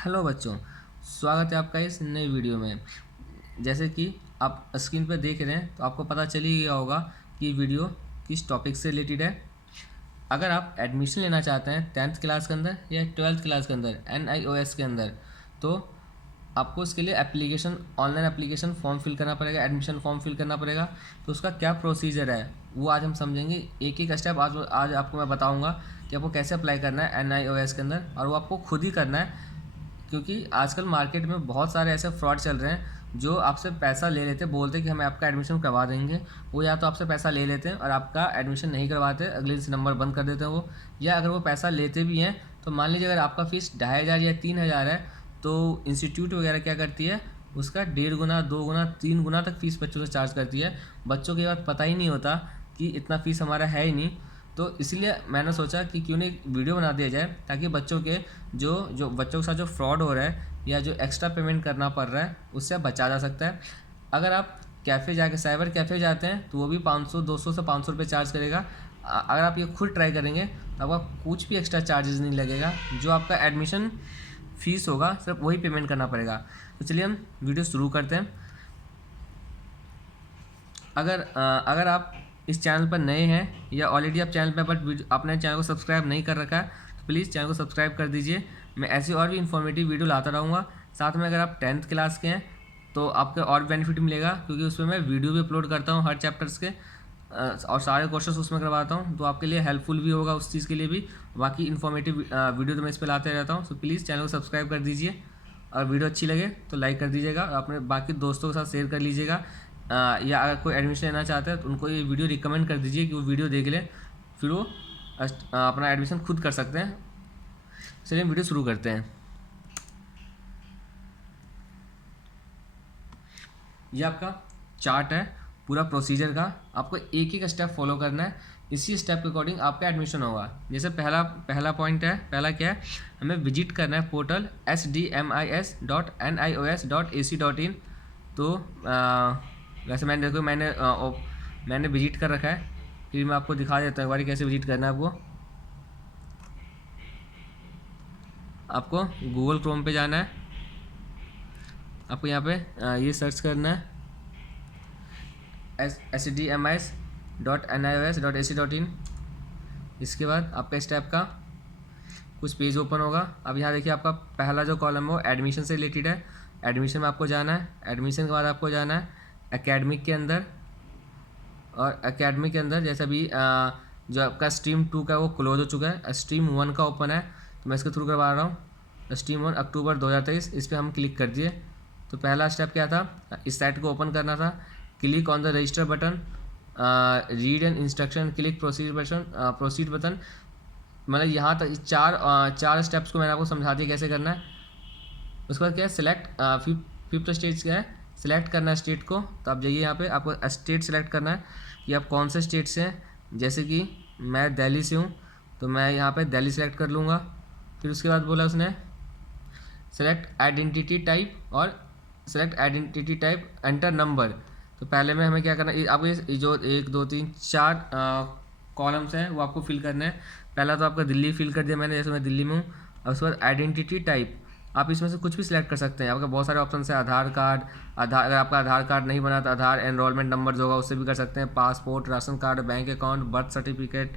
Hello बच्चों, स्वागत है आपका इस नई वीडियो में। जैसे कि आप स्क्रीन पर देख रहे हैं तो आपको पता चल ही गया होगा कि वीडियो किस टॉपिक से रिलेटेड है। अगर आप एडमिशन लेना चाहते हैं 10th क्लास के अंदर या 12th क्लास के अंदर NIOS के अंदर, तो आपको उसके लिए application online application form fill करना पड़ेगा, एडमिशन फॉर्म फिल करना पड़ेगा। तो उसका क्या प्रोसीजर है वो आज हम समझेंगे, एक एक स्टेप आज आपको मैं बताऊंगा कि आपको कैसे अप्लाई करना है NIOS के अंदर, और वो आपको खुद ही करना है। क्योंकि आजकल मार्केट में बहुत सारे ऐसे फ्रॉड चल रहे हैं जो आपसे पैसा ले लेते हैं, बोलते हैं कि हमें आपका एडमिशन करवा देंगे। वो या तो आपसे पैसा ले लेते हैं और आपका एडमिशन नहीं करवाते, अगले दिन से नंबर बंद कर देते हैं वो। या अगर वो पैसा लेते भी हैं तो मान लीजिए अगर आपका फ़ीस 2500 या 3000 है, तो इंस्टीट्यूट वगैरह क्या करती है, उसका 1.5 गुना 2 गुना 3 गुना तक फ़ीस बच्चों से चार्ज करती है। बच्चों की बात पता ही नहीं होता कि इतना फ़ीस हमारा है ही नहीं। तो इसलिए मैंने सोचा कि क्यों नहीं वीडियो बना दिया जाए, ताकि बच्चों के जो जो बच्चों के साथ जो फ्रॉड हो रहा है या जो एक्स्ट्रा पेमेंट करना पड़ रहा है उससे बचा जा सकता है। अगर आप कैफ़े जाके साइबर कैफ़े जाते हैं तो वो भी 500 200 से 500 रुपये चार्ज करेगा। अगर आप ये खुद ट्राई करेंगे तो आपका कुछ भी एक्स्ट्रा चार्जेस नहीं लगेगा, जो आपका एडमिशन फ़ीस होगा सिर्फ वही पेमेंट करना पड़ेगा। तो चलिए हम वीडियो शुरू करते हैं। अगर आप इस चैनल पर नए हैं या ऑलरेडी आप चैनल पर बट आपने चैनल को सब्सक्राइब नहीं कर रखा है तो प्लीज़ चैनल को सब्सक्राइब कर दीजिए। मैं ऐसी और भी इन्फॉर्मेटिव वीडियो लाता रहूँगा। साथ में अगर आप 10th क्लास के हैं तो आपको और बेनिफिट मिलेगा, क्योंकि उसमें मैं वीडियो भी अपलोड करता हूँ हर चैप्टर्स के, और सारे क्वेश्चंस उसमें करवाता हूँ, तो आपके लिए हेल्पफुल भी होगा उस चीज़ के लिए भी। बाकी इन्फॉर्मेटिव वीडियो तो मैं इस पर लाते रहता हूँ। सो प्लीज़ चैनल को सब्सक्राइब कर दीजिए, और वीडियो अच्छी लगे तो लाइक कर दीजिएगा, और अपने बाकी दोस्तों के साथ शेयर कर लीजिएगा। या अगर कोई एडमिशन लेना चाहता है तो उनको ये वीडियो रिकमेंड कर दीजिए कि वो वीडियो देख लें, फिर वो अपना एडमिशन खुद कर सकते हैं। चलिए वीडियो शुरू करते हैं। ये आपका चार्ट है पूरा प्रोसीजर का, आपको एक एक स्टेप फॉलो करना है, इसी स्टेप के अकॉर्डिंग आपका एडमिशन होगा। जैसे पहला पॉइंट है, पहला क्या है, हमें विजिट करना है पोर्टल sdmis.nios.ac.in। तो वैसे मैंने विजिट कर रखा है, फिर मैं आपको दिखा देता हूँ एक बार कैसे विजिट करना है। आपको गूगल क्रोम पे जाना है, आपको यहाँ पे ये सर्च करना है sdmis.nios.ac.in। इसके बाद आपका स्टेप का कुछ पेज ओपन होगा। अब यहाँ देखिए आपका पहला जो कॉलम है वो एडमिशन से रिलेटेड है। एडमिशन में आपको जाना है, एडमिशन के बाद आपको जाना है एकेडमिक के अंदर, और एकेडमिक के अंदर जैसे अभी जो आपका स्ट्रीम 2 का वो क्लोज हो चुका है, स्ट्रीम 1 का ओपन है, तो मैं इसके थ्रू करवा रहा हूँ। स्ट्रीम 1 अक्टूबर 2023, इस पर हम क्लिक कर दिए। तो पहला स्टेप क्या था, इस साइट को ओपन करना था। Click on the register button, read and instruction, click proceed button. मतलब यहाँ तक चार स्टेप्स को मैंने आपको समझा दिया कैसे करना है। उसके बाद क्या है, सिलेक्ट फिफ्थ स्टेट क्या है, सिलेक्ट करना है स्टेट को। तो आप जाइए यहाँ पे, आपको स्टेट सेलेक्ट करना है कि आप कौन से स्टेट से हैं। जैसे कि मैं दिल्ली से हूँ, तो मैं यहाँ पे दिल्ली सेलेक्ट कर लूँगा। फिर उसके बाद बोला उसने सेलेक्ट आइडेंटिटी टाइप, और select identity type enter number. तो पहले में हमें क्या करना है, आपको ये जो 1 2 3 4 कॉलम्स हैं वो आपको फिल करना है। पहला तो आपका दिल्ली फिल कर दिया मैंने, जैसे मैं दिल्ली में हूँ। और उसके बाद आइडेंटिटी टाइप, आप इसमें से कुछ भी सिलेक्ट कर सकते हैं। आपका बहुत सारे ऑप्शन है, आधार कार्ड, अगर आपका आधार कार्ड नहीं बना तो आधार एनरोलमेंट नंबर जो होगा उससे भी कर सकते हैं, passport, ration card, bank account, birth certificate.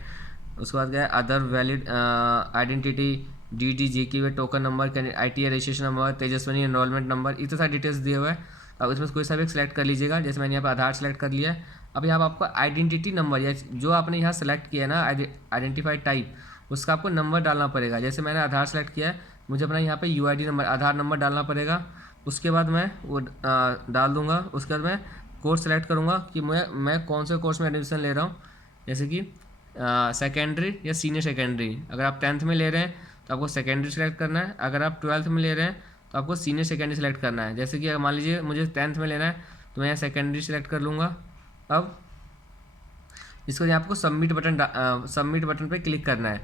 उसके बाद क्या है, other valid identity, DD JQ token number, ITI registration number, Tejaswini enrolment number, इतने सारे डिटेल्स दिए हुए हैं। अब इसमें कोई सा भी सिलेक्ट कर लीजिएगा। जैसे मैंने यहाँ पर आधार सेलेक्ट कर लिया है। अब यहाँ पर आपको आइडेंटिटी नंबर या जो आपने यहाँ सेलेक्ट किया है ना आइडेंटिफाइड टाइप, उसका आपको नंबर डालना पड़ेगा। जैसे मैंने आधार सेलेक्ट किया है, मुझे अपना यहाँ पे UID नंबर, आधार नंबर डालना पड़ेगा। उसके बाद मैं वो डाल दूँगा। उसके बाद मैं कोर्स सेलेक्ट करूँगा कि मैं कौन से कोर्स में एडमिशन ले रहा हूँ। जैसे कि सेकेंडरी या सीनियर सेकेंडरी। अगर आप 10th में ले रहे हैं तो आपको सेकेंडरी सेलेक्ट करना है। अगर आप 12th में ले रहे हैं तो आपको सीनियर सेकेंडरी सेलेक्ट करना है। जैसे कि मान लीजिए मुझे 10th में लेना है तो मैं यहाँ सेकेंडरी सेलेक्ट कर लूँगा। अब इसको यहाँ आपको सबमिट बटन पे क्लिक करना है।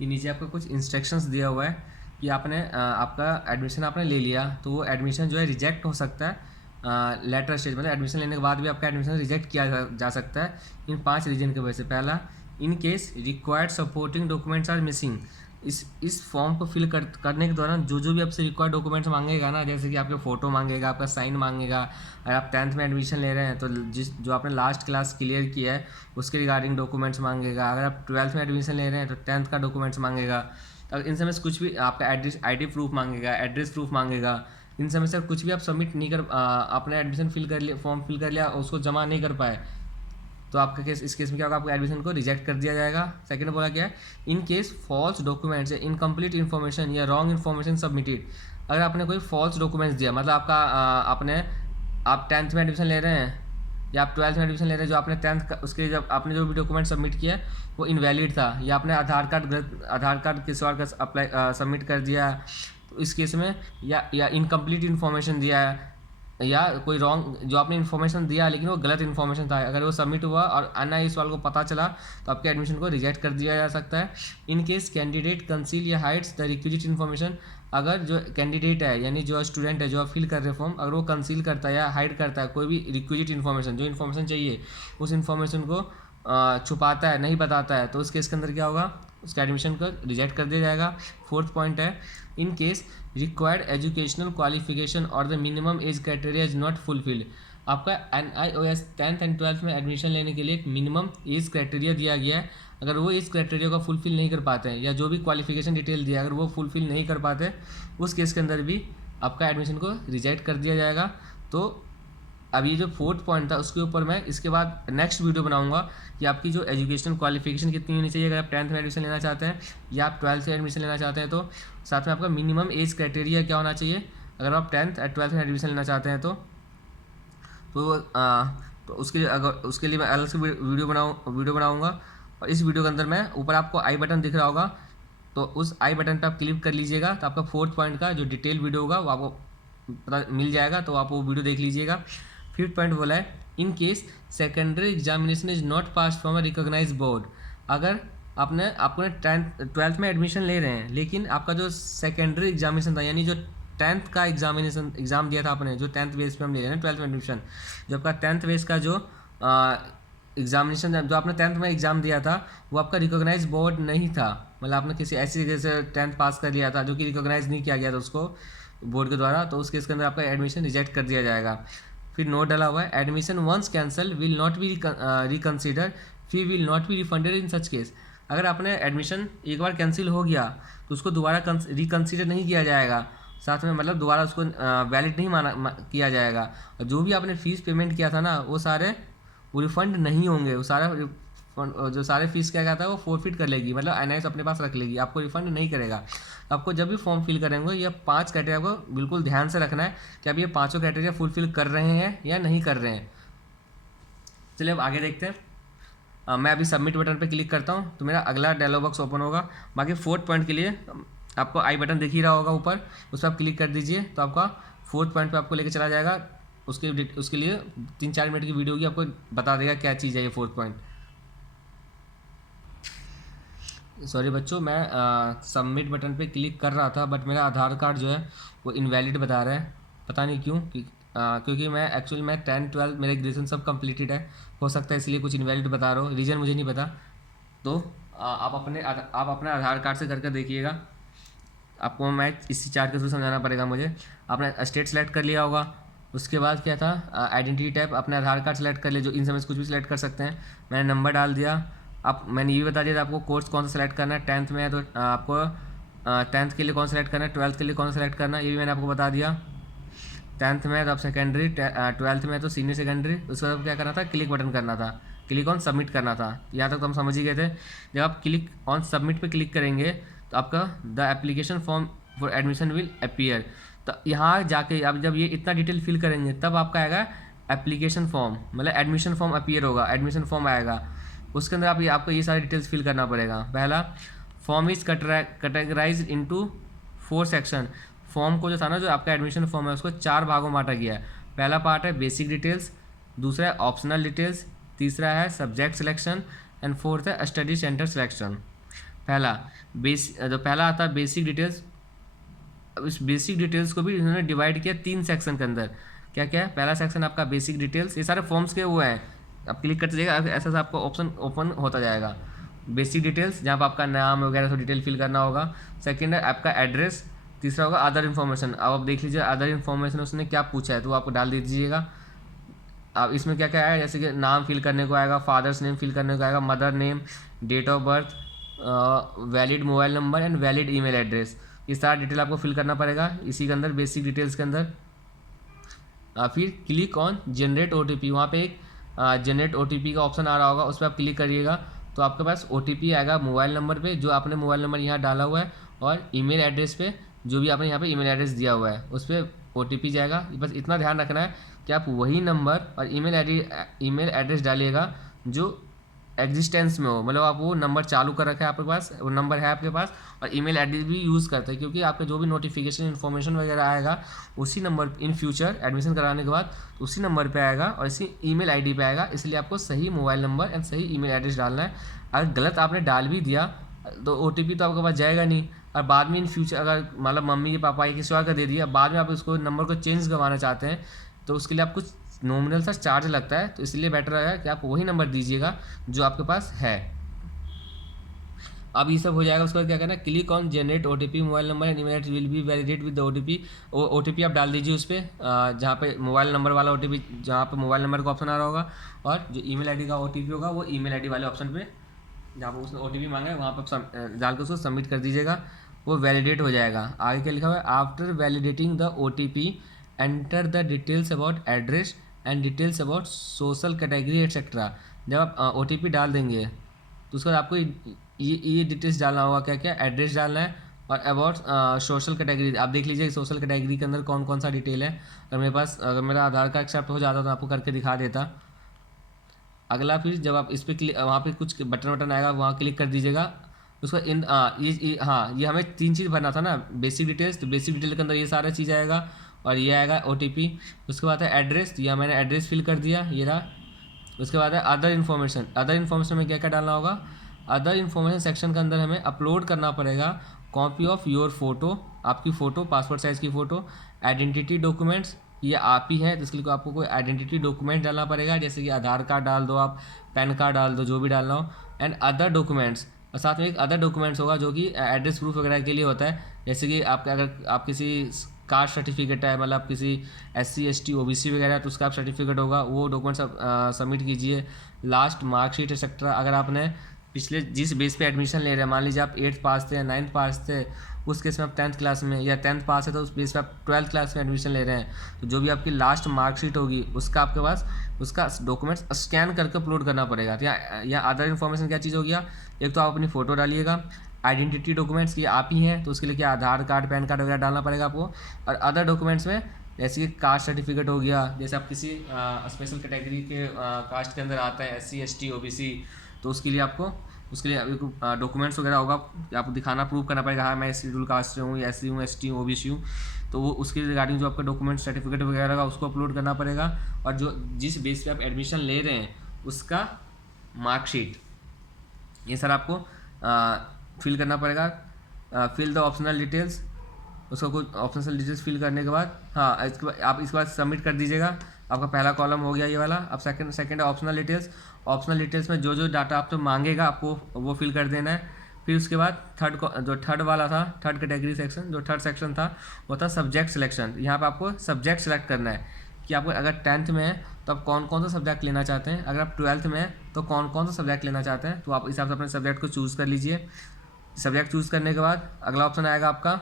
ये नीचे आपको कुछ इंस्ट्रक्शंस दिया हुआ है कि आपका एडमिशन आपने ले लिया तो वो एडमिशन जो है रिजेक्ट हो सकता है, लेटर स्टेज, मतलब एडमिशन लेने के बाद भी आपका एडमिशन रिजेक्ट किया जा सकता है इन 5 रीजन की वजह से। पहला, in case required supporting documents are missing. इस फॉर्म को फिल करने के दौरान जो भी आपसे रिक्वायर्ड डॉक्यूमेंट्स मांगेगा ना, जैसे कि आपके फ़ोटो मांगेगा, आपका साइन मांगेगा, अगर आप 10th में एडमिशन ले रहे हैं तो जो आपने लास्ट क्लास क्लियर किया है उसके रिगार्डिंग डॉक्यूमेंट्स मांगेगा, अगर आप 12th में एडमिशन ले रहे हैं तो 10th का डॉक्यूमेंट्स मांगेगा, तो इन समय से कुछ भी आपका ID प्रूफ मांगेगा, एड्रेस प्रूफ मांगेगा, इन समय से कुछ भी आप सबमिट नहीं कर आपने एडमिशन फिल कर लिया, फॉर्म फिल कर लिया, उसको जमा नहीं कर पाए तो आपका केस, इस केस में क्या होगा, आपको एडमिशन को रिजेक्ट कर दिया जाएगा। सेकंड बोला क्या है, इन केस फॉल्स डॉक्यूमेंट्स या इनकम्प्लीट इन्फॉर्मेशन या रॉन्ग इन्फॉर्मेशन सबमिटेड। अगर आपने कोई फॉल्स डॉक्यूमेंट्स दिया, मतलब आपका आप 10th में एडमिशन ले रहे हैं या आप 12th में एडमिशन ले रहे हैं, जो आपने 10th का उसके लिए जब आपने जो भी डॉक्यूमेंट सबमिट किया है वो इनवैलिड था, या आपने आधार कार्ड किसी और का अप्लाई सबमिट कर दिया, तो इस केस में या इनकम्प्लीट इन्फॉर्मेशन दिया है, या कोई रॉन्ग जो आपने इन्फॉर्मेशन दिया लेकिन वो गलत इन्फॉर्मेशन था, अगर वो सबमिट हुआ और अन्य इस सवाल को पता चला तो आपके एडमिशन को रिजेक्ट कर दिया जा सकता है। इन केस कैंडिडेट कंसील या हाइड्स द रिक्विजिट इन्फॉर्मेशन। अगर जो कैंडिडेट है यानी जो स्टूडेंट है जो आप फिल कर रहे फॉर्म, अगर वो कंसील करता है या हाइड करता है कोई भी रिक्विजिट इन्फॉर्मेशन, जो इन्फॉर्मेशन चाहिए उस इन्फॉर्मेशन को छुपाता है, नहीं बताता है, तो उस केस के अंदर क्या होगा, उसका एडमिशन को रिजेक्ट कर दिया जाएगा। फोर्थ पॉइंट है, in case required educational qualification और the minimum age criteria is not fulfilled. आपका NIOS 10th एंड 12th में एडमिशन लेने के लिए एक मिनिमम एज क्राइटेरिया दिया गया है, अगर वो एज क्राइटेरिया को फुलफिल नहीं कर पाते हैं या जो भी क्वालिफिकेशन डिटेल दिया अगर वो फुलफिल नहीं कर पाते, उस केस के अंदर भी आपका एडमिशन को रिजेक्ट कर दिया जाएगा। तो अब ये जो फोर्थ पॉइंट था उसके ऊपर मैं इसके बाद नेक्स्ट वीडियो बनाऊंगा कि आपकी जो एजुकेशनल क्वालिफिकेशन कितनी होनी चाहिए अगर आप 10th में एडमिशन लेना चाहते हैं या आप 12th में एडमिशन लेना चाहते हैं, तो साथ में आपका मिनिमम एज क्राइटेरिया क्या होना चाहिए अगर आप 10th और 12th में एडमिशन लेना चाहते हैं। तो उसके लिए मैं अलग से वीडियो बनाऊँगा, और इस वीडियो के अंदर मैं ऊपर आपको आई बटन दिख रहा होगा, तो उस आई बटन पर आप क्लिक कर लीजिएगा, तो आपका फोर्थ पॉइंट का जो डिटेल वीडियो होगा वो आपको पता मिल जाएगा, तो आप वो वीडियो देख लीजिएगा। फिफ्थ पॉइंट बोला है, in case secondary examination is not pass from a recognize board. अगर आपने 12th में एडमिशन ले रहे हैं लेकिन आपका जो सेकेंडरी एग्जामिनेशन था यानी जो 10th का एग्ज़ाम दिया था आपने, जो 10th बेस पे हम ले रहे हैं 12th में एडमिशन, जो आपका 10th बेस का जो एग्जामिनेशन जो आपने 10th में एग्ज़ाम दिया था वो आपका रिकॉग्नाइज बोर्ड नहीं था, मतलब आपने किसी ऐसी जगह से 10th पास कर लिया था जो कि रिकॉग्नाइज नहीं किया गया था उसको बोर्ड के द्वारा, तो उस केस के अंदर आपका एडमिशन रिजेक्ट कर दिया जाएगा। फिर नोट डाला हुआ है, admission once cancel will not be reconsider, fee will not be refunded in such case. अगर आपने एडमिशन एक बार कैंसिल हो गया तो उसको दोबारा रिकन्सिडर नहीं किया जाएगा, साथ में मतलब दोबारा उसको वैलिड नहीं किया जाएगा, और जो भी आपने फ़ीस पेमेंट किया था ना वो रिफ़ंड नहीं होंगे, वो जो सारे फीस क्या कहता है वो फोरफिट कर लेगी, मतलब NIOS अपने पास रख लेगी, आपको रिफंड नहीं करेगा। आपको जब भी फॉर्म फिल करेंगे ये 5 क्राइटेरिया को बिल्कुल ध्यान से रखना है कि आप ये 5 क्राइटेरिया फुलफिल कर रहे हैं या नहीं कर रहे हैं। चलिए अब आगे देखते हैं। मैं अभी सबमिट बटन पे क्लिक करता हूँ तो मेरा अगला डायलॉग बॉक्स ओपन होगा। बाकी फोर्थ पॉइंट के लिए आपको आई बटन दिख ही रहा होगा ऊपर, उस पर आप क्लिक कर दीजिए तो आपका फोर्थ पॉइंट पर आपको लेकर चला जाएगा। उसके लिए 3-4 मिनट की वीडियो की आपको बता देगा क्या चीज़ है ये फोर्थ पॉइंट। सॉरी बच्चों, मैं सबमिट बटन पे क्लिक कर रहा था बट मेरा आधार कार्ड जो है वो इनवैलिड बता रहा है, पता नहीं क्यों, क्योंकि मैं 10th 12th मेरे ग्रेजुएशन सब कंप्लीटेड है, हो सकता है इसलिए कुछ इनवैलिड बता रहा हो, रीज़न मुझे नहीं पता। तो आप अपने आधार कार्ड से करके देखिएगा, आपको मैं इसी चार्ट के थ्रू समझाना पड़ेगा मुझे। आपने स्टेट सेलेक्ट कर लिया होगा, उसके बाद क्या था आइडेंटिटी टाइप अपने आधार कार्ड सेलेक्ट कर लिया, जो इन समय से कुछ भी सिलेक्ट कर सकते हैं। मैंने नंबर डाल दिया। अब मैंने ये भी बता दिया था आपको कोर्स कौन सा सेलेक्ट करना है, 10th में है तो आपको 10th के लिए कौन सेलेक्ट करना है, 12th के लिए कौन सेलेक्ट करना है, ये भी मैंने आपको बता दिया। 10th में है तो आप सेकेंडरी, 12th में है तो सीनियर सेकेंडरी। उसके बाद क्या करना था, क्लिक बटन करना था, क्लिक ऑन सबमिट करना था। यहाँ तक तो हम समझ ही गए थे। जब आप क्लिक ऑन सबमिट पे क्लिक करेंगे तो आपका the application form for admission will appear. तो यहाँ जाके अब जब ये इतना डिटेल फिल करेंगे तब आपका आएगा एप्लीकेशन फॉर्म, मतलब एडमिशन फॉर्म अपीयर होगा, एडमिशन फॉर्म आएगा। उसके अंदर आपको ये सारे डिटेल्स फिल करना पड़ेगा। पहला, form is categorised into 4 section. Form को जो था ना, जो आपका एडमिशन फॉर्म है उसको 4 भागों में बांटा गया है। पहला पार्ट है बेसिक डिटेल्स, दूसरा है ऑप्शनल डिटेल्स, तीसरा है सब्जेक्ट सिलेक्शन एंड फोर्थ है स्टडी सेंटर सिलेक्शन। पहला आता है बेसिक डिटेल्स। इस बेसिक डिटेल्स को भी इन्होंने डिवाइड किया 3 सेक्शन के अंदर। क्या क्या है, पहला सेक्शन आपका बेसिक डिटेल्स, ये सारे फॉर्म्स के वो हैं, आप क्लिक करते जाइएगा ऐसा सा आपको ऑप्शन ओपन होता जाएगा। बेसिक डिटेल्स जहाँ पर आपका नाम वगैरह सब डिटेल फिल करना होगा। सेकंड है आपका एड्रेस। तीसरा होगा अदर इन्फॉर्मेशन। अब आप देख लीजिए अदर इन्फॉर्मेशन उसने क्या पूछा है तो आपको डाल दीजिएगा। अब इसमें क्या क्या है, जैसे कि नाम फिल करने को आएगा, फादर्स नेम फिल करने को आएगा, mother name, date of birth, valid mobile number and valid email address, ये सारा डिटेल आपको फिल करना पड़ेगा इसी के अंदर, बेसिक डिटेल्स के अंदर। फिर क्लिक ऑन जनरेट OTP, वहाँ पे एक जनरेट OTP का ऑप्शन आ रहा होगा, उस पर आप क्लिक करिएगा तो आपके पास OTP आएगा मोबाइल नंबर पे, जो आपने मोबाइल नंबर यहाँ डाला हुआ है, और ईमेल एड्रेस पे जो भी आपने यहाँ पे ईमेल एड्रेस दिया हुआ है उस पर OTP जाएगा। बस इतना ध्यान रखना है कि आप वही नंबर और ईमेल एड्रेस डालिएगा जो एग्जिस्टेंस में हो, मतलब आप वो नंबर चालू कर रखा है आपके पास, वो नंबर है आपके पास, और ईमेल एड्रेस भी यूज़ करते हैं, क्योंकि आपके जो भी नोटिफिकेशन इन्फॉर्मेशन वगैरह आएगा उसी नंबर इन फ्यूचर एडमिशन कराने के बाद उसी नंबर पे आएगा और इसी ईमेल आईडी पे आएगा। इसलिए आपको सही मोबाइल नंबर एंड सही ईमेल एड्रेस डालना है। अगर गलत आपने डाल भी दिया तो OTP तो आपके पास जाएगा नहीं, और बाद में इन फ्यूचर अगर मतलब मम्मी के पापा या किसी और का दे दिया, बाद में आप उसको नंबर को चेंज करवाना चाहते हैं तो उसके लिए आप कुछ नॉमिनल सा चार्ज लगता है, तो इसलिए बेटर रहेगा कि आप वही नंबर दीजिएगा जो आपके पास है। अब ये सब हो जाएगा, उसके बाद क्या करना है, click on generate OTP, mobile number and email address will be validate with the OTP। OTP आप डाल दीजिए उस पर जहाँ पे मोबाइल नंबर वाला OTP, जहाँ पे मोबाइल नंबर का ऑप्शन आ रहा होगा, और जो ईमेल आईडी का OTP होगा वो ईमेल आईडी वाले ऑप्शन पे जहाँ पर उसने OTP मांगा है वहाँ पर डाल के उसको सबमिट कर दीजिएगा, वो वैलिडेट हो जाएगा। आगे क्या लिखा हुआ है, after validating the OTP enter the details about address and details about social category etcetera. जब आप OTP डाल देंगे तो उसके बाद आपको ये डिटेल्स डालना होगा, क्या क्या, एड्रेस डालना है और अबाउट सोशल कैटेगरी। आप देख लीजिए सोशल कैटेगरी के अंदर कौन कौन सा डिटेल है। अगर मेरा आधार कार्ड एक्सेप्ट हो जाता तो आपको करके दिखा देता। अगला फिर जब आप इस पर वहाँ पे कुछ बटन आएगा वहाँ क्लिक कर दीजिएगा। उसको ये हमें 3 चीज़ भरना था ना, बेसिक डिटेल्स, तो बेसिक डिटेल के अंदर ये सारा चीज़ आएगा और ये आएगा OTP। उसके बाद है एड्रेस, तो यह मैंने एड्रेस फिल कर दिया, ये रहा। उसके बाद है अदर इन्फॉर्मेशन। अदर इन्फॉर्मेशन में क्या क्या डालना होगा, अदर इन्फॉर्मेशन सेक्शन के अंदर हमें अपलोड करना पड़ेगा कॉपी ऑफ योर फोटो, आपकी फ़ोटो, पासपोर्ट साइज़ की फ़ोटो, आइडेंटिटी डॉक्यूमेंट्स, ये आप ही है तो इसके लिए आपको कोई आइडेंटिटी डॉक्यूमेंट डालना पड़ेगा, जैसे कि आधार कार्ड डाल दो, आप पैन कार्ड डाल दो, जो भी डालना हो। एंड अदर डॉक्यूमेंट्स, और साथ में एक अदर डॉक्यूमेंट्स होगा जो कि एड्रेस प्रूफ वगैरह के लिए होता है, जैसे कि आपका अगर आप किसी कास्ट सर्टिफिकेट है, मतलब किसी SC ST OBC वगैरह तो उसका आप सर्टिफिकेट होगा, वो डॉक्यूमेंट्स आप सबमिट कीजिए। लास्ट मार्कशीट एक्सेट्रा, अगर आपने पिछले जिस बेस पे एडमिशन ले रहे हैं, मान लीजिए आप 8th पास थे या 9th पास थे, उस केस में आप 10th क्लास में, या 10th पास है तो उस बेस पे आप 12th क्लास में एडमिशन ले रहे हैं, तो जो भी आपकी लास्ट मार्कशीट होगी उसका आपके पास उसका डॉक्यूमेंट्स स्कैन करके अपलोड करना पड़ेगा। तो या अदर इन्फॉर्मेशन क्या चीज़ हो गया, एक तो आप अपनी फ़ोटो डालिएगा, आइडेंटिटी डॉक्यूमेंट्स ये आप ही हैं तो उसके लिए क्या आधार कार्ड पैन कार्ड वगैरह डालना पड़ेगा आपको। और अदर डॉक्यूमेंट्स में जैसे कि कास्ट सर्टिफिकेट हो गया, जैसे आप किसी स्पेशल कैटेगरी के कास्ट के अंदर आता है SC ST OBC, तो उसके लिए डॉक्यूमेंट्स वगैरह होगा, आपको दिखाना, प्रूव करना पड़ेगा हाँ मैं शेड्यूल कास्ट से हूँ, SC हूँ, ST हूँ, OBC हूँ, तो वो उसके रिगार्डिंग जो आपका डॉक्यूमेंट सर्टिफिकेट वगैरह का उसको अपलोड करना पड़ेगा। और जो जिस बेस पे आप एडमिशन ले रहे हैं उसका मार्कशीट, ये सर आपको फिल करना पड़ेगा। फिल द ऑप्शनल डिटेल्स, उसका कुछ ऑप्शनल डिटेल्स फिल करने के बाद इसके बाद आप इसके बाद सबमिट कर दीजिएगा। आपका पहला कॉलम हो गया ये वाला। अब सेकंड है ऑप्शनल डिटेल्स। ऑप्शनल डिटेल्स में जो डाटा आपसे मांगेगा आपको वो फिल कर देना है। फिर उसके बाद थर्ड वाला था, थर्ड कैटेगरी सेक्शन, जो थर्ड सेक्शन था वो था सब्जेक्ट सिलेक्शन। यहाँ पे आपको सब्जेक्ट सेलेक्ट करना है कि आपको अगर 10th में है तो आप कौन कौन सा सब्जेक्ट लेना चाहते हैं, अगर आप 12th में है तो कौन कौन सा सब्जेक्ट लेना चाहते हैं, तो आप इस हिसाब से अपने सब्जेक्ट को चूज़ कर लीजिए। सब्जेक्ट चूज़ करने के बाद अगला ऑप्शन आएगा आपका,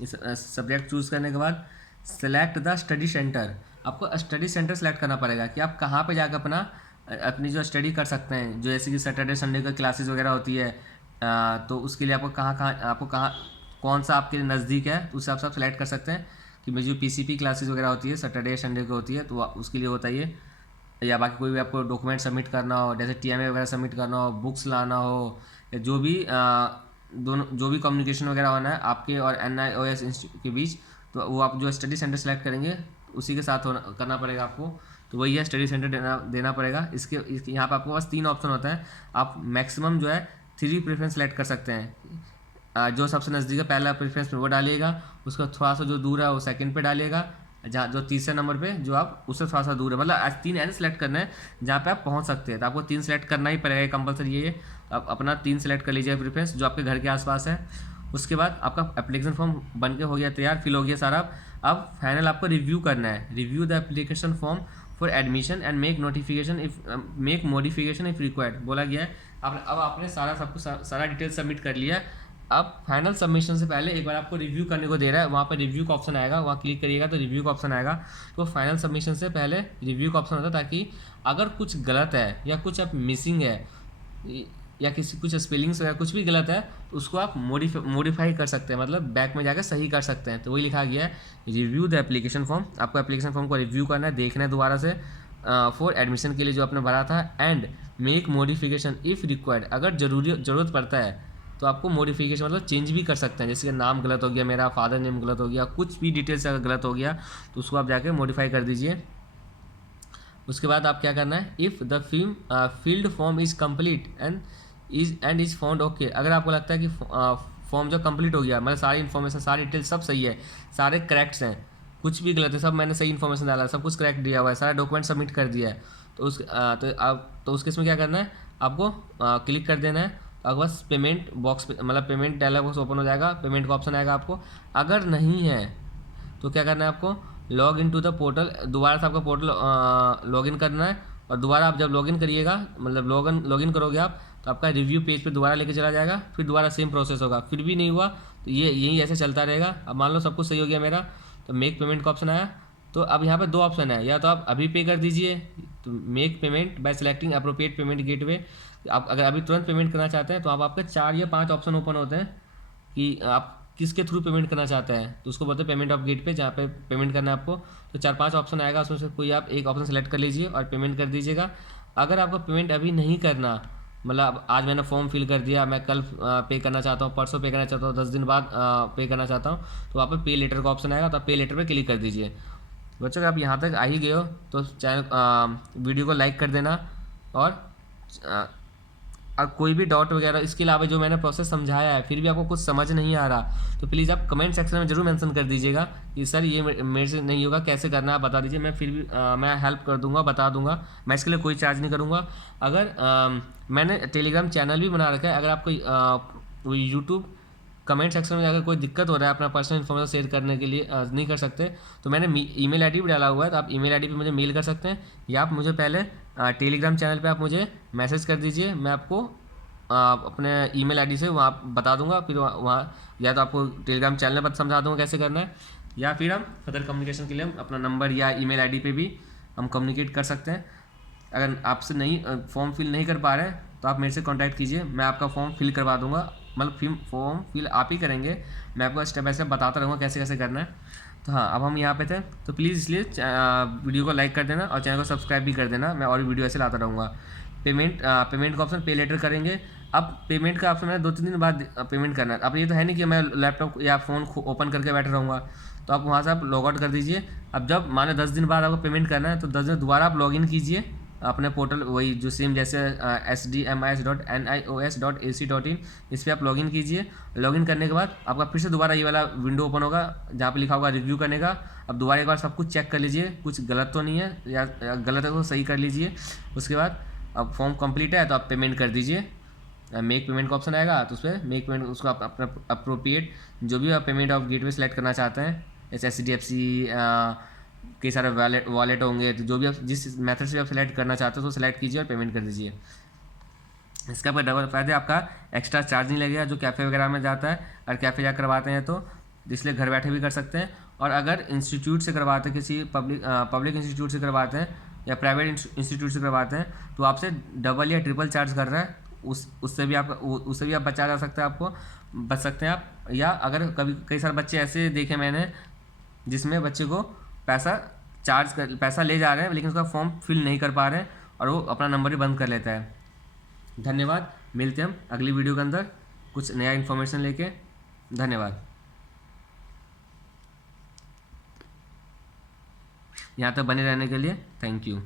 इस सब्जेक्ट चूज़ करने के बाद सेलेक्ट द स्टडी सेंटर। आपको स्टडी सेंटर सेलेक्ट करना पड़ेगा कि आप कहाँ पे जाकर अपनी जो स्टडी कर सकते हैं, जो जैसे कि सैटरडे संडे का क्लासेस वगैरह होती है, तो उसके लिए आपको कहाँ कौन सा आपके नज़दीक है तो उस हिसाब से आप सेलेक्ट कर सकते हैं कि मेरी जो PCP क्लासेस वगैरह होती है सैटरडे संडे को होती है तो उसके लिए होता है ये। या बाकी कोई भी आपको डॉक्यूमेंट सबमिट करना हो, जैसे TMA वगैरह सबमिट करना हो, बुक्स लाना हो, या जो भी कम्युनिकेशन वगैरह होना है आपके और NIOS इंस्टीट्यूट के बीच, तो वो आप जो स्टडी सेंटर सेलेक्ट करेंगे उसी के साथ करना पड़ेगा आपको। तो वही है, स्टडी सेंटर देना पड़ेगा। यहाँ पर आपके पास 3 ऑप्शन होता है, आप मैक्सिमम जो है 3 प्रेफरेंस सेलेक्ट कर सकते हैं। जो सबसे नज़दीक है पहला प्रेफरेंस पे वो डालिएगा, उसका थोड़ा सा जो दूर है वो सेकंड पे डालिएगा, जहाँ जो तीसरे नंबर पे जो आप उससे थोड़ा सा दूर है, मतलब आज 3 ऐसे सेलेक्ट करना है जहाँ पे आप पहुँच सकते हैं। तो आपको 3 सेलेक्ट करना ही पड़ेगा कंपलसरी, ये आप अपना 3 सेलेक्ट कर लीजिए प्रेफरेंस जो आपके घर के आसपास है। उसके बाद आपका एप्लीकेशन फॉर्म बन के हो गया तैयार, फिल हो गया सारा। अब फाइनल आपको रिव्यू करना है, review the application form for admission and make notification if make modification if required बोला गया है। अब आपने सारा डिटेल सबमिट कर लिया है। अब फाइनल सबमिशन से पहले एक बार आपको रिव्यू करने को दे रहा है, वहाँ पर रिव्यू का ऑप्शन आएगा, वहाँ क्लिक करिएगा तो रिव्यू का ऑप्शन आएगा। तो फाइनल सबमिशन से पहले रिव्यू का ऑप्शन होता है, ताकि अगर कुछ गलत है या कुछ आप मिसिंग है या कुछ स्पेलिंग्स या कुछ भी गलत है तो उसको आप मॉडिफाई कर सकते हैं, मतलब बैक में जाकर सही कर सकते हैं। तो वही लिखा गया है रिव्यू द एप्लीकेशन फॉर्म। आपको एप्लीकेशन फॉर्म को रिव्यू करना है, देखना है दोबारा से फॉर एडमिशन के लिए जो आपने भरा था, and make modification if required. अगर ज़रूरत पड़ता है तो आपको मॉडिफिकेशन मतलब चेंज भी कर सकते हैं, जैसे कि नाम गलत हो गया, मेरा फादर नेम गलत हो गया, कुछ भी डिटेल्स अगर गलत हो गया तो उसको आप जाके मॉडिफाई कर दीजिए। उसके बाद आप क्या करना है, if the field form is complete and is found okay. अगर आपको लगता है कि फॉर्म जो कंप्लीट हो गया, मतलब सारी इन्फॉर्मेशन सारी डिटेल्स सब सही है, सारे करेक्ट्स हैं, कुछ भी गलत है, सब मैंने सही इन्फॉर्मेशन डाला है, सब कुछ करेक्ट दिया हुआ है, सारा डॉक्यूमेंट सबमिट कर दिया है, तो उस केस में क्या करना है, आपको क्लिक कर देना है। अब बस पेमेंट बॉक्स मतलब पेमेंट डायलॉग बॉक्स ओपन हो जाएगा, पेमेंट का ऑप्शन आएगा आपको। अगर नहीं है तो क्या करना है आपको, log in to the portal, दोबारा से आपका पोर्टल लॉग इन करना है। और दोबारा आप जब लॉगिन करिएगा, मतलब लॉगिन करोगे आप, तो आपका रिव्यू पेज पे दोबारा लेके चला जाएगा, फिर दोबारा सेम प्रोसेस होगा। फिर भी नहीं हुआ तो यही ऐसे चलता रहेगा। अब मान लो सब कुछ सही हो गया मेरा, तो मेक पेमेंट का ऑप्शन आया। तो अब यहाँ पे 2 ऑप्शन है, या तो आप अभी पे कर दीजिए, तो make payment by selecting appropriate payment gateway. आप अगर अभी तुरंत पेमेंट करना चाहते हैं तो आप आपके 4 या 5 ऑप्शन ओपन होते हैं कि आप किसके थ्रू पेमेंट करना चाहते हैं, तो उसको बोलते हैं पेमेंट ऑफ गेट पे, जहाँ पे पेमेंट करना है आपको। तो 4-5 ऑप्शन आएगा, उसमें से कोई आप एक ऑप्शन सेलेक्ट कर लीजिए और पेमेंट कर दीजिएगा। अगर आपको पेमेंट अभी नहीं करना, मतलब आज मैंने फॉर्म फिल कर दिया, मैं कल पे करना चाहता हूँ, परसों पे करना चाहता हूँ, 10 दिन बाद पे करना चाहता हूँ, तो वहाँ पे लेटर का ऑप्शन आएगा, तो आप पे लेटर पे क्लिक कर दीजिए। बच्चों अगर आप यहाँ तक आ ही गए हो तो चैनल वीडियो को लाइक कर देना। और कोई भी डाउट वगैरह इसके अलावा जो मैंने प्रोसेस समझाया है फिर भी आपको कुछ समझ नहीं आ रहा, तो प्लीज़ आप कमेंट सेक्शन में ज़रूर मेंशन कर दीजिएगा कि सर ये मेरे से नहीं होगा, कैसे करना है आप बता दीजिए। मैं फिर भी मैं हेल्प कर दूंगा, बता दूंगा। मैं इसके लिए कोई चार्ज नहीं करूंगा। अगर मैंने टेलीग्राम चैनल भी बना रखा है, अगर आपको यूट्यूब कमेंट सेक्शन में अगर कोई दिक्कत हो रहा है अपना पर्सनल इन्फॉर्मेशन शेयर करने के लिए नहीं कर सकते, तो मैंने ईमेल आईडी भी डाला हुआ है, तो आप ईमेल आईडी पे मुझे मेल कर सकते हैं, या आप मुझे पहले टेलीग्राम चैनल पे आप मुझे मैसेज कर दीजिए, मैं आपको अपने ईमेल आईडी से वहाँ बता दूंगा। फिर वहाँ या तो आपको टेलीग्राम चैनल पर समझा दूंगा कैसे करना है, या फिर हम फर्दर कम्युनिकेशन के लिए हम अपना नंबर या ईमेल आईडी पे भी हम कम्युनिकेट कर सकते हैं। अगर आपसे नहीं फॉर्म फिल नहीं कर पा रहे हैं तो आप मेरे से कांटेक्ट कीजिए, मैं आपका फॉर्म फिल करवा दूंगा। मतलब फॉर्म फिल आप ही करेंगे, मैं आपको स्टेप बाय स्टेप बताता रहूँगा कैसे कैसे करना है। तो हाँ, अब हम यहाँ पे थे, तो प्लीज़ इसलिए वीडियो को लाइक कर देना और चैनल को सब्सक्राइब भी कर देना, मैं और भी वीडियो ऐसे लाता रहूँगा। पेमेंट का ऑप्शन पे लेटर करेंगे। अब पेमेंट का ऑप्शन है 2-3 दिन बाद पेमेंट करना है। अब ये तो है नहीं कि मैं लैपटॉप या फ़ोन ओपन करके बैठा रहूँगा, तो आप वहाँ से आप लॉग आउट कर दीजिए। अब जब माने 10 दिन बाद आपको पेमेंट करना है, तो 10 दिन दोबारा आप लॉगिन कीजिए अपने पोर्टल, वही जो सेम जैसे sdmis.nios.ac.in, इस पर आप लॉगिन कीजिए। लॉगिन करने के बाद आपका फिर से दोबारा ये वाला विंडो ओपन होगा जहाँ पे लिखा होगा रिव्यू करने का। अब दोबारा एक बार सब कुछ चेक कर लीजिए, कुछ गलत तो नहीं है, या गलत है तो सही कर लीजिए। उसके बाद अब फॉर्म कंप्लीट है तो आप पेमेंट कर दीजिए। मेक पेमेंट का ऑप्शन आएगा, तो उस पर मेक पेमेंट, उसको आप अपना अप्रोप्रिएट जो भी आप पेमेंट ऑफ गेटवे सेलेक्ट करना चाहते हैं, जैसे HDFC कई सारे वॉलेट होंगे, तो जो भी आप जिस मेथड से आप सेलेक्ट करना चाहते हो तो सेलेक्ट कीजिए और पेमेंट कर दीजिए। इसका पर डबल फायदे, आपका एक्स्ट्रा चार्ज नहीं लगेगा जो कैफ़े वगैरह में जाता है, और कैफ़े जा करवाते हैं तो इसलिए घर बैठे भी कर सकते हैं। और अगर इंस्टीट्यूट से करवाते हैं, किसी पब्लिक इंस्टीट्यूट से करवाते हैं या प्राइवेट इंस्टीट्यूट से करवाते हैं, तो आपसे डबल या ट्रिपल चार्ज कर रहा है, उससे भी आप बचा जा सकता है, आपको बच सकते हैं आप। या अगर कभी कई सारे बच्चे ऐसे देखे मैंने जिसमें बच्चे को पैसा ले जा रहे हैं लेकिन उसका फॉर्म फिल नहीं कर पा रहे हैं और वो अपना नंबर ही बंद कर लेता है। धन्यवाद, मिलते हैं हम अगली वीडियो के अंदर कुछ नया इन्फॉर्मेशन लेके। धन्यवाद। यहाँ तक बने रहने के लिए थैंक यू।